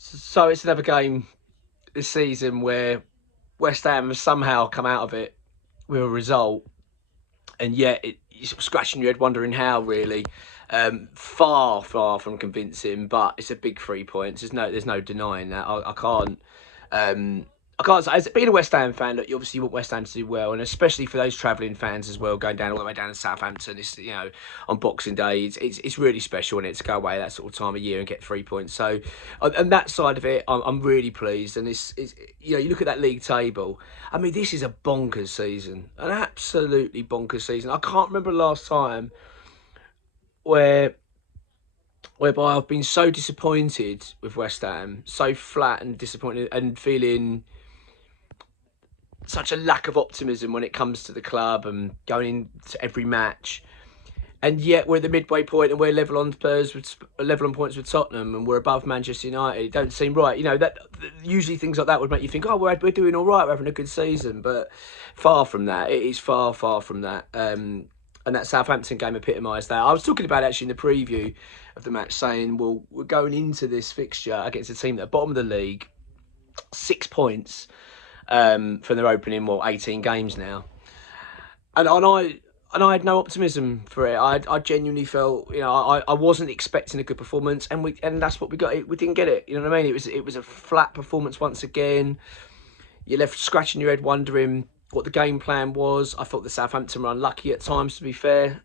So it's another game this season where West Ham have somehow come out of it with a result, and yet you're sort of scratching your head wondering how. Really, far, far from convincing, but it's a big 3 points. There's no denying that. I can't. I can't say, as being a West Ham fan, look, you obviously want West Ham to do well, and especially for those travelling fans as well, going down all the way down to Southampton. It's on Boxing Day, it's really special, and to go away that sort of time of year and get 3 points. So, and that side of it, I'm really pleased. And it's you look at that league table. I mean, this is a bonkers season, an absolutely bonkers season. I can't remember the last time where whereby I've been so disappointed with West Ham, so flat and disappointed, and feeling such a lack of optimism when it comes to the club and going into every match. And yet we're at the midway point and we're level on points with Tottenham, and we're above Manchester United. It don't seem right. That usually things like that would make you think, oh, we're doing all right, we're having a good season. But far from that. It is far, far from that. And that Southampton game epitomised that. I was talking about actually in the preview of the match, saying, well, we're going into this fixture against a team at the bottom of the league, 6 points from their opening 18 games now, and I had no optimism for it. I genuinely felt, I wasn't expecting a good performance, and that's what we got. We didn't get it. You know what I mean? It was a flat performance once again. You're left scratching your head, wondering what the game plan was. I thought the Southampton were unlucky at times, to be fair.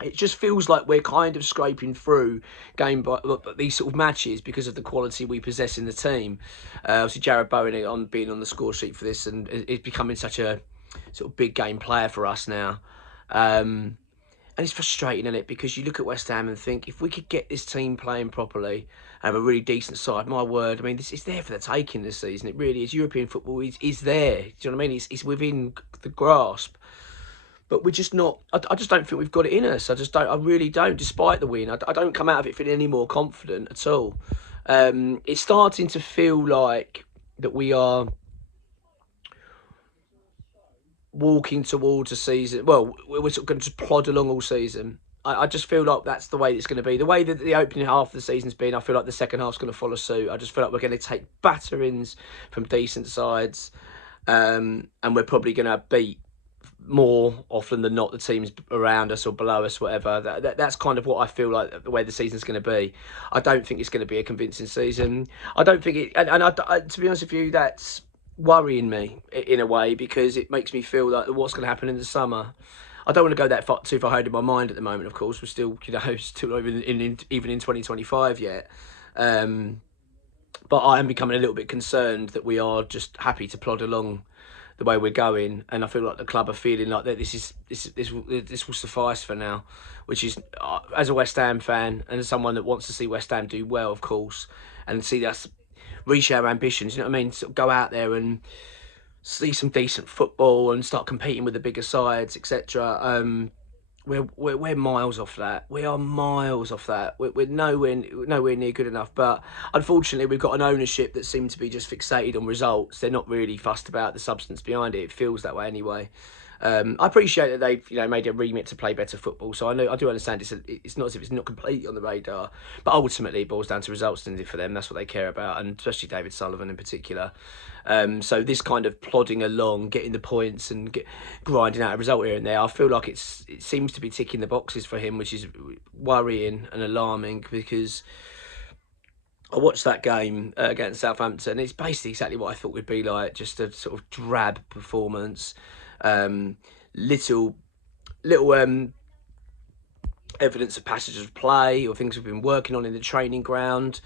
It just feels like we're kind of scraping through game by these sort of matches because of the quality we possess in the team. Obviously, Jared Bowen being on the score sheet for this, and it's becoming such a sort of big game player for us now. And it's frustrating, isn't it? Because you look at West Ham and think, if we could get this team playing properly and have a really decent side, my word, I mean, this is there for the taking this season. It really is. European football is there. Do you know what I mean? It's within the grasp. But we're just not. I just don't think we've got it in us. I just don't. I really don't. Despite the win, I don't come out of it feeling any more confident at all. It's starting to feel like that we are walking towards a season. Well, we're sort of going to just plod along all season. I just feel like that's the way it's going to be. The way that the opening half of the season's been, I feel like the second half's going to follow suit. I just feel like we're going to take batterings from decent sides, and we're probably going to beat more often than not the teams around us or below us, whatever. That's kind of what I feel like the way the season's going to be. I don't think it's going to be a convincing season. I don't think it, and to be honest with you, that's worrying me in a way, because it makes me feel like what's going to happen in the summer. I don't want to go that too far ahead in my mind at the moment. Of course, we're still, still not even in 2025 yet. But I am becoming a little bit concerned that we are just happy to plod along the way we're going, and I feel like the club are feeling like that this will suffice for now, which is, as a West Ham fan and as someone that wants to see West Ham do well, of course, and see us reach our ambitions. You know what I mean? Sort of go out there and see some decent football and start competing with the bigger sides, etc. We're miles off that. We are miles off that. We're nowhere near good enough. But unfortunately, we've got an ownership that seem to be just fixated on results. They're not really fussed about the substance behind it. It feels that way anyway. I appreciate that they've made a remit to play better football. So I do understand it's not as if it's not completely on the radar. But ultimately, it boils down to results, doesn't it, for them? That's what they care about, and especially David Sullivan in particular. So this kind of plodding along, getting the points and grinding out a result here and there, I feel like it seems to be ticking the boxes for him, which is worrying and alarming, because I watched that game against Southampton. It's basically exactly what I thought would be like, just a sort of drab performance. Little evidence of passages of play or things we've been working on in the training ground.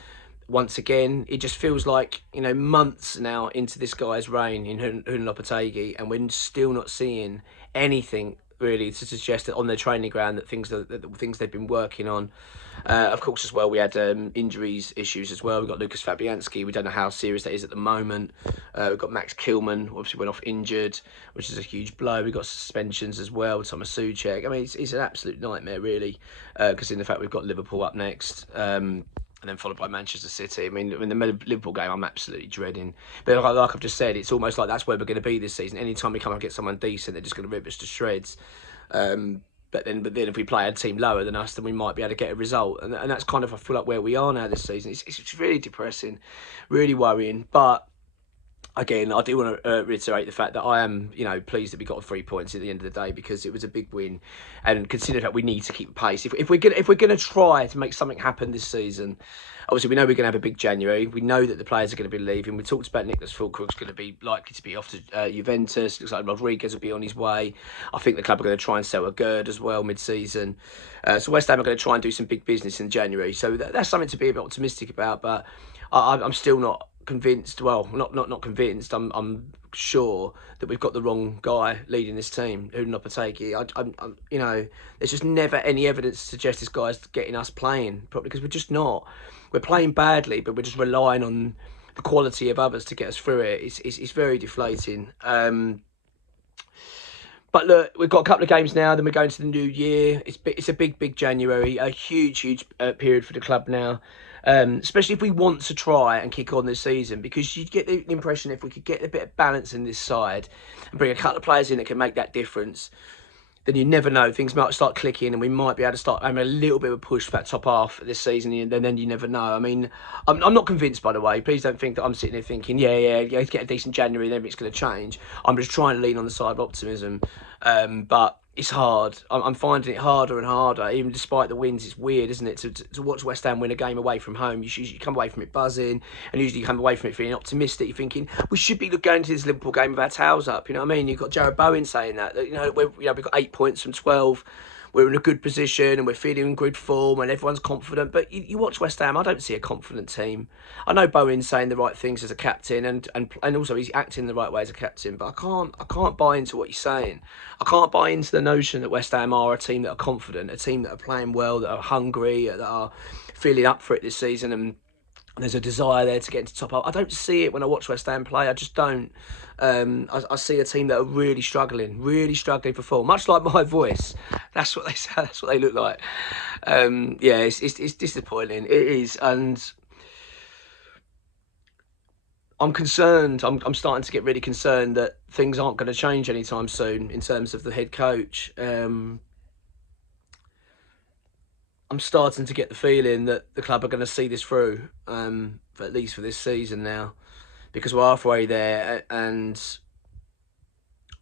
Once again, it just feels like, months now into this guy's reign in Lopetegui, and we're still not seeing anything really to suggest that on their training ground that things they've been working on. Of course, as well, we had injuries issues as well. We've got Lucas Fabianski. We don't know how serious that is at the moment. We've got Max Kilman, obviously went off injured, which is a huge blow. We've got suspensions as well. Thomas Soucek. I mean, it's an absolute nightmare, really, because in the fact we've got Liverpool up next. And then followed by Manchester City. I mean, in the Liverpool game, I'm absolutely dreading. But like I've just said, it's almost like that's where we're going to be this season. Anytime we come up against someone decent, they're just going to rip us to shreds. But then if we play a team lower than us, then we might be able to get a result. And that's kind of, I feel like, where we are now this season. It's really depressing, really worrying. But again, I do want to reiterate the fact that I am, pleased that we got 3 points at the end of the day, because it was a big win, and consider that we need to keep pace. If we're gonna try to make something happen this season, obviously we know we're gonna have a big January. We know that the players are going to be leaving. We talked about Nicholas Fulkrug's going to be likely to be off to Juventus. Looks like Rodriguez will be on his way. I think the club are going to try and sell a Gerd as well mid-season. So West Ham are going to try and do some big business in January. So that's something to be a bit optimistic about. But I'm still not convinced. Well, not convinced. I'm sure that we've got the wrong guy leading this team, LOPETEGui. There's just never any evidence to suggest this guy's getting us playing properly, because we're just not. We're playing badly, but we're just relying on the quality of others to get us through it. It's very deflating. But look, we've got a couple of games now, then we're going to the new year. It's a big January, a huge period for the club now. Especially if we want to try and kick on this season, because you get the impression if we could get a bit of balance in this side and bring a couple of players in that can make that difference, then you never know. Things might start clicking, and we might be able to start having a little bit of a push for that top half of this season, and then you never know. I mean, I'm not convinced, by the way. Please don't think that I'm sitting there thinking, yeah, get a decent January, then it's going to change. I'm just trying to lean on the side of optimism. But it's hard. I'm finding it harder and harder, even despite the wins. It's weird, isn't it, to watch West Ham win a game away from home. You come away from it buzzing, and usually you come away from it feeling optimistic. You're thinking, we should be going to this Liverpool game with our tails up. You know what I mean? You've got Jared Bowen saying that we've got 8 points from 12. We're in a good position and we're feeling in good form and everyone's confident. But you watch West Ham, I don't see a confident team. I know Bowen's saying the right things as a captain, and also he's acting the right way as a captain. But I can't buy into what he's saying. I can't buy into the notion that West Ham are a team that are confident, a team that are playing well, that are hungry, that are feeling up for it this season, and there's a desire there to get into top half. I don't see it when I watch West Ham play. I just don't. I see a team that are really struggling for form. Much like my voice, that's what they say. That's what they look like. It's disappointing. It is, and I'm concerned. I'm starting to get really concerned that things aren't going to change anytime soon in terms of the head coach. I'm starting to get the feeling that the club are going to see this through, at least for this season now, because we're halfway there, and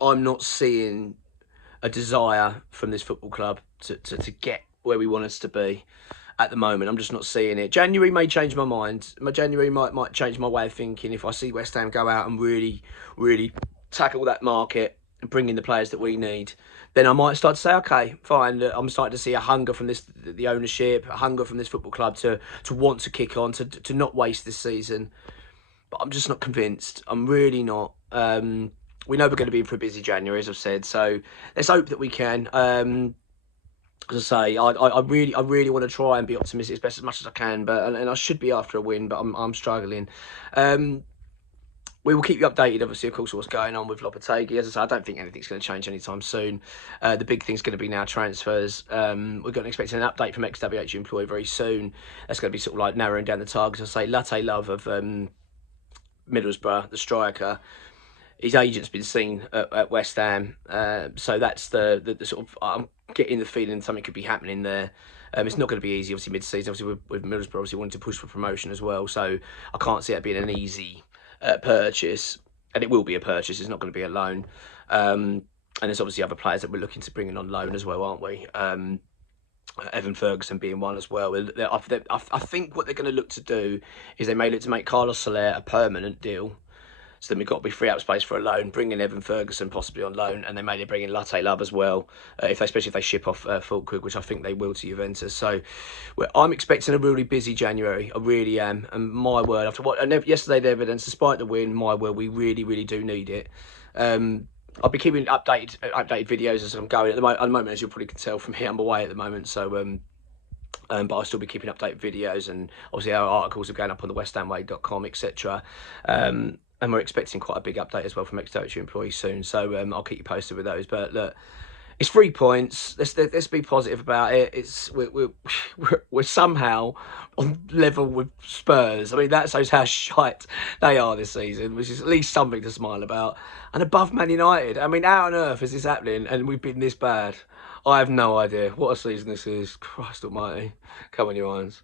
I'm not seeing a desire from this football club to get where we want us to be at the moment. I'm just not seeing it. January may change my mind. January might change my way of thinking if I see West Ham go out and really tackle that market and bring in the players that we need. Then I might start to say, okay, fine. I'm starting to see a hunger from the ownership, a hunger from this football club to want to kick on, to not waste this season. But I'm just not convinced. I'm really not. We know we're going to be in for a busy January, as I've said. So let's hope that we can. As I say, I really want to try and be optimistic as much as I can. And I should be after a win, but I'm struggling. We will keep you updated, obviously, of course, what's going on with Lopetegui. As I say, I don't think anything's going to change anytime soon. The big thing's going to be now transfers. We're going to expect an update from XWH employee very soon. That's going to be sort of like narrowing down the targets. I say Latte Love of Middlesbrough, the striker. His agent's been seen at West Ham. So that's the sort of, I'm getting the feeling something could be happening there. It's not going to be easy, obviously, mid-season. Obviously, with Middlesbrough, obviously, wanting to push for promotion as well. So I can't see that being an easy purchase, and it will be a purchase. It's not going to be a loan. And there's obviously other players that we're looking to bring in on loan as well, aren't we? Evan Ferguson being one as well. I think what they're going to look to do is they may look to make Carlos Soler a permanent deal. So then we've got to be free up space for a loan, bring in Evan Ferguson possibly on loan, and they may bring in Latte Love as well, especially if they ship off Fulkrug, which I think they will to Juventus. So I'm expecting a really busy January. I really am. And my word, after yesterday's evidence, despite the win, my word, we really do need it. I'll be keeping updated videos as I'm going. At the moment, as you probably can tell from here, I'm away at the moment. So, but I'll still be keeping updated videos, and obviously our articles are going up on the westhamway.com, etc. And we're expecting quite a big update as well from ex-territory employees soon. So I'll keep you posted with those. But look, it's 3 points. Let's be positive about it. We're somehow on level with Spurs. I mean, that shows how shite they are this season, which is at least something to smile about. And above Man United. I mean, how on earth is this happening? And we've been this bad. I have no idea what a season this is. Christ almighty. Come on, you irons.